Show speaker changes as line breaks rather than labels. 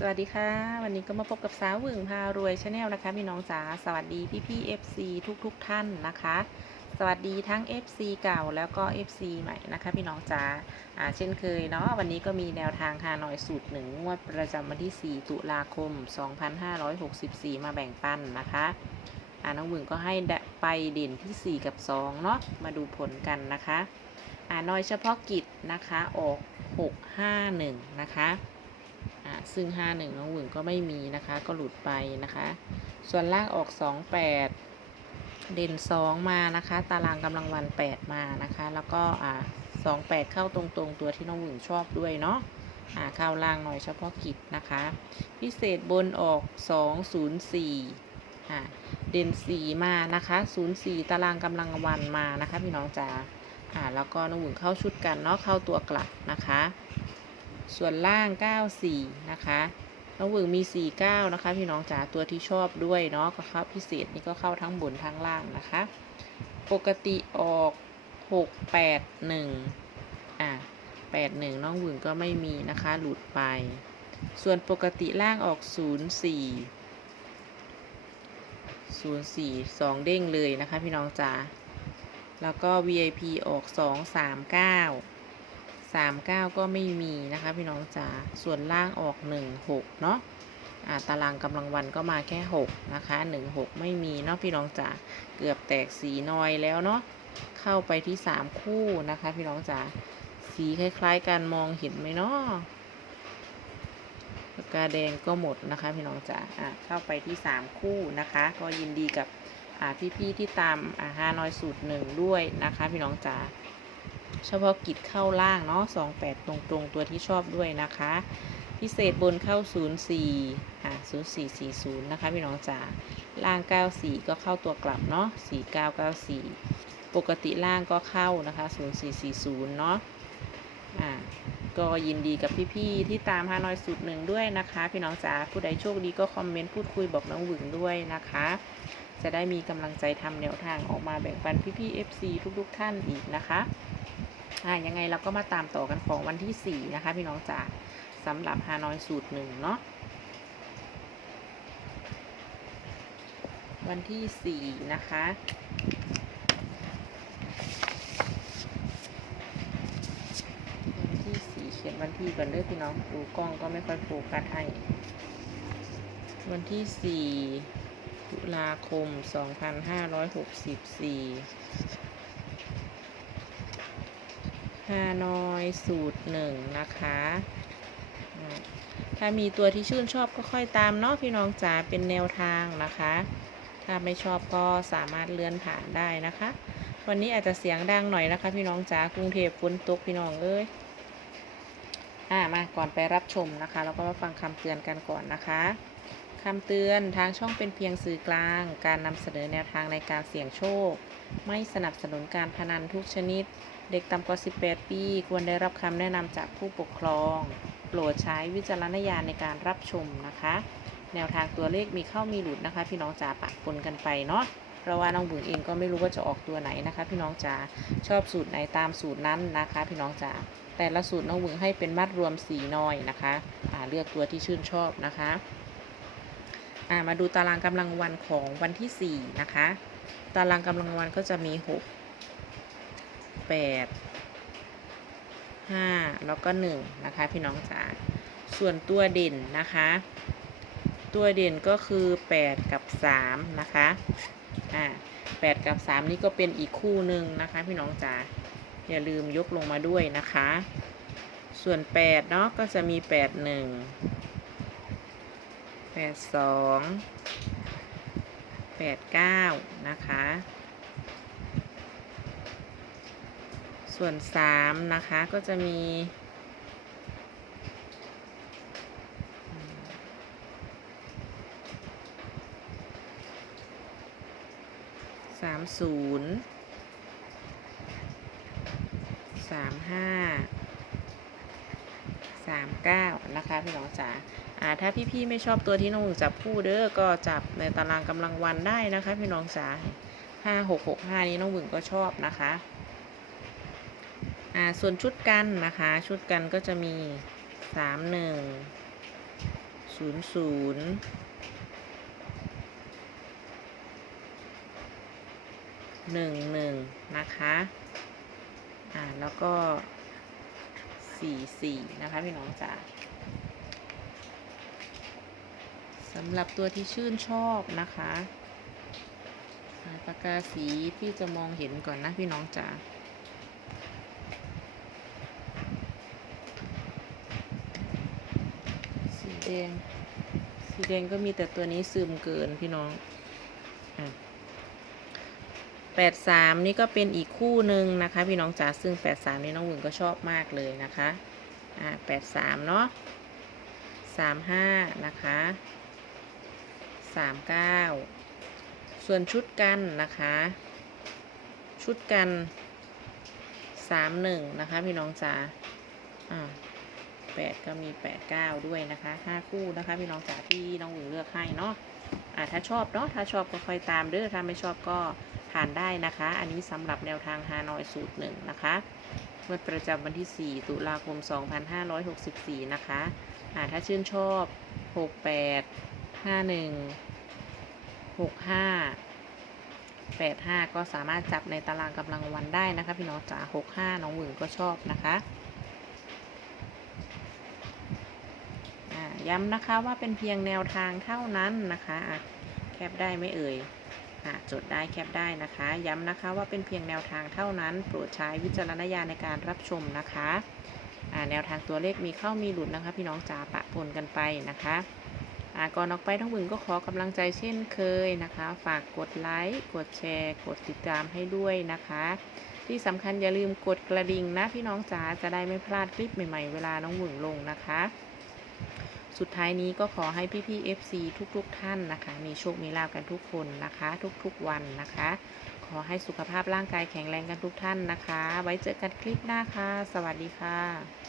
สวัสดีค่ะ วันนี้ก็มาพบกับสาวหวึงพารวยชาแนลนะคะพี่น้องจ๋าสวัสดีพี่พี่ๆ FC ทุกทุกท่านนะคะ สวัสดีทั้ง FC เก่าแล้วก็ FC ใหม่นะคะ พี่น้องจ๋าอ่าเช่นเคยเนาะวันนี้ก็มีแนวทางฮานอยสูตรหนึ่งงวดประจำวันที่ 4 ตุลาคม 2564 มาแบ่งปันนะคะอ่าน้องหวึงก็ให้ไปเด่นที่ 4 กับ 2 เนาะมาดูผลกันนะคะอ่านอยเฉพาะกิจนะคะออก 651 นะคะ อ่าซึ่ง 51 น้องหวึงก็ไม่มีนะคะ ก็หลุดไปนะคะ ส่วนล่างออก 28 เด่น 2 มานะคะ ตารางกำลังวัน 8 มานะคะ แล้วก็อ่า28 เข้าตรงๆ ตัวที่น้องหวึงชอบด้วยเนาะอ่าเข้าล่างหน่อยเฉพาะกิจนะคะ พิเศษบนออก 204อ่าเด่น 4 มานะคะ 04 ตารางกำลังวันมานะคะ พี่น้องจ๋าอ่าแล้วก็น้องหวึงเข้าชุดกันเนาะเข้าตัวกลับนะคะ ส่วนล่าง 94 นะคะน้องหวึงมี 49 นะคะ พี่น้องจ๋าตัวที่ชอบด้วยเนาะก็เข้าพิเศษนี่ก็เข้าทั้งบนทั้งล่างนะคะ ปกติออก 681 อะ 81 น้องหวึงก็ไม่มีนะคะ หลุดไป ส่วนปกติล่างออก 04 04 2 เด้งเลยนะคะ พี่น้องจ๋าแล้วก็ VIP ออก 239 39ก็ไม่มีนะคะพี่น้องจ๋าส่วนล่างออก16เนาะอ่าตารางกำลังวันก็มาแค่6นะคะ16ไม่มีเนาะพี่น้องจ๋าเกือบแตกสีนอยแล้วเนาะเข้าไปที่3คู่นะคะพี่น้องจ๋าสีคล้ายๆกันมองเห็นไหมเนาะปากกาแดงก็หมดนะคะพี่น้องจ๋าอ่าเข้าไปที่3คู่นะคะ ก็ยินดีกับอ่าพี่ๆที่ตามอาฮานอยสูตรหนึ่งด้วยนะคะพี่น้องจ๋า เฉพาะกิจเข้าล่างเนาะ28ตรงๆตัวที่ชอบด้วยนะคะ พิเศษบนเข้า 04อะ0440 นะคะพี่น้องจ๋าล่าง 94 ก็เข้าตัวกลับเนาะ4994 ปกติล่างก็เข้านะคะ 0440 เนาะอ่าก็ยินดีกับพี่ๆที่ตามฮานอยสูตรหนึ่งด้วยนะคะ พี่น้องจ๋าผู้ใดโชคดีก็คอมเมนต์พูดคุยบอกน้องหวึงด้วยนะคะ จะได้มีกำลังใจทำแนวทางออกมาแบ่งปันพี่ๆ FC ทุกๆท่านอีกนะคะ อ่ายังไงเราก็มาตามต่อกันของวันที่ 4 นะคะ พี่น้องจ๋าสำหรับฮานอยสูตรหนึ่งเนาะวันที่ 4 นะคะวันที่4เขียนวันที่ก่อนเด้อพี่น้อง ดูกล้องก็ไม่ค่อยโฟกัสให้ วันที่ 4 ตุลาคม 2564 ฮานอยสูตรหนึ่งนะคะ ถ้ามีตัวที่ชื่นชอบก็ค่อยตามเนาะพี่น้องจ๋าเป็นแนวทางนะคะ ถ้าไม่ชอบก็สามารถเลื่อนผ่านได้นะคะ วันนี้อาจจะเสียงดังหน่อยนะคะ พี่น้องจ๋ากรุงเทพฝนตกพี่น้องเอ้ยอ่ามาก่อนไปรับชมนะคะ แล้วก็มาฟังคำเตือนกันก่อนนะคะคำเตือนทางช่องเป็นเพียงสื่อกลาง การนำเสนอแนวทางในการเสี่ยงโชค ไม่สนับสนุนการพนันทุกชนิด เด็กต่ำกว่า 18 ปี ควรได้รับคำแนะนำจากผู้ปกครอง โปรดใช้วิจารณญาณในการรับชมนะคะ แนวทางตัวเลขมีเข้ามีหลุดนะคะ พี่น้องจ๋าปะปนกันไปเนาะเพราะว่าน้องบุ๋งเองก็ไม่รู้ว่าจะออกตัวไหนนะคะ พี่น้องจ๋าชอบสูตรไหนตามสูตรนั้นนะคะ พี่น้องจ๋าแต่ละสูตรน้องบุ๋งให้เป็นมัดรวมสีน้อยนะคะอ่าเลือกตัวที่ชื่นชอบนะคะอ่ามาดูตารางกำลังวันของวันที่ 4 นะคะ ตารางกำลังวันก็จะมี 6 8 5แล้วก็1นะคะพี่น้องจ๋าส่วนตัวเด่นนะคะ ตัวเด่นก็คือ8กับ3นะคะอ่า8กับ3นี่ก็เป็นอีกคู่หนึ่งนะคะ พี่น้องจ๋าอย่าลืมยกลงมาด้วยนะคะ ส่วน8เนาะก็จะมี8 1 8 2 8 9นะคะ ส่วน3นะคะก็จะมีสามศูนย์สามห้าสามเก้านะคะพี่น้องจ๋าอ่าถ้าพี่ๆไม่ชอบตัวที่น้องหมึงจับคู่เด้อก็จับในตารางกำลังวันได้นะคะพี่น้องจ๋าห้าหกหกห้านี้น้องหมึงก็ชอบนะคะ อ่าส่วนชุดกันนะคะ ชุดกันก็จะมีสามหนึ่งศูนย์ศูนย์หนึ่งหนึ่งนะคะอ่าแล้วก็สี่สี่นะคะพี่น้องจ๋าสำหรับตัวที่ชื่นชอบนะคะปากกาสีที่จะมองเห็นก่อนนะพี่น้องจ๋า สี แดง สีแดงก็มีแต่ตัวนี้ซึมเกินพี่น้องแปดสามนี่ก็เป็นอีกคู่หนึ่งนะคะ พี่น้องจ๋าซึ่งแปดสามนี่น้องหวึงก็ชอบมากเลยนะคะ อ่าแปดสามเนาะสามห้านะคะสามเก้าส่วนชุดกันนะคะ ชุดกันสามหนึ่งนะคะ พี่น้องจ๋าอ่า แปดก็มีแปดเก้าด้วยนะคะห้าคู่นะคะพี่น้องจ๋าที่น้องหวึงเลือกให้เนาะอ่าถ้าชอบเนาะถ้าชอบก็ค่อยตามเด้อถ้าไม่ชอบก็ผ่านได้นะคะ อันนี้สำหรับแนวทางฮานอยสูตรหนึ่งนะคะเมื่อประจำวันที่ 4 ตุลาคม 2564 นะคะอ่าถ้าชื่นชอบ 68 51 65 85 ก็สามารถจับในตารางกำลังวันได้นะคะ พี่น้องจ๋า65 น้องหวึงก็ชอบนะคะ อ่า ย้ำนะคะว่าเป็นเพียงแนวทางเท่านั้นนะคะแคปได้ไม่เอ่ยจดได้แคปได้นะคะ ย้ำนะคะว่าเป็นเพียงแนวทางเท่านั้น โปรดใช้วิจารณญาณในการรับชมนะคะแนวทางตัวเลขมีเข้ามีหลุดนะคะ พี่น้องจ๋าปะปนกันไปนะคะก่อนออกไปทั้งหมดก็ขอกำลังใจเช่นเคยนะคะ ฝากกดไลค์กดแชร์ กดติดตามให้ด้วยนะคะ ที่สำคัญอย่าลืมกดกระดิ่งนะพี่น้องจ๋าจะได้ไม่พลาดคลิปใหม่ๆ เวลาน้องหวึงลงนะคะ สุดท้ายนี้ก็ขอให้พี่ๆ FC ทุกๆ ท่านนะคะ มีโชค มีลาภกันทุกคนนะคะ ทุกๆ วันนะคะ ขอให้สุขภาพร่างกายแข็งแรงกันทุกท่านนะคะ ไว้เจอกันคลิปหน้าค่ะ สวัสดีค่ะ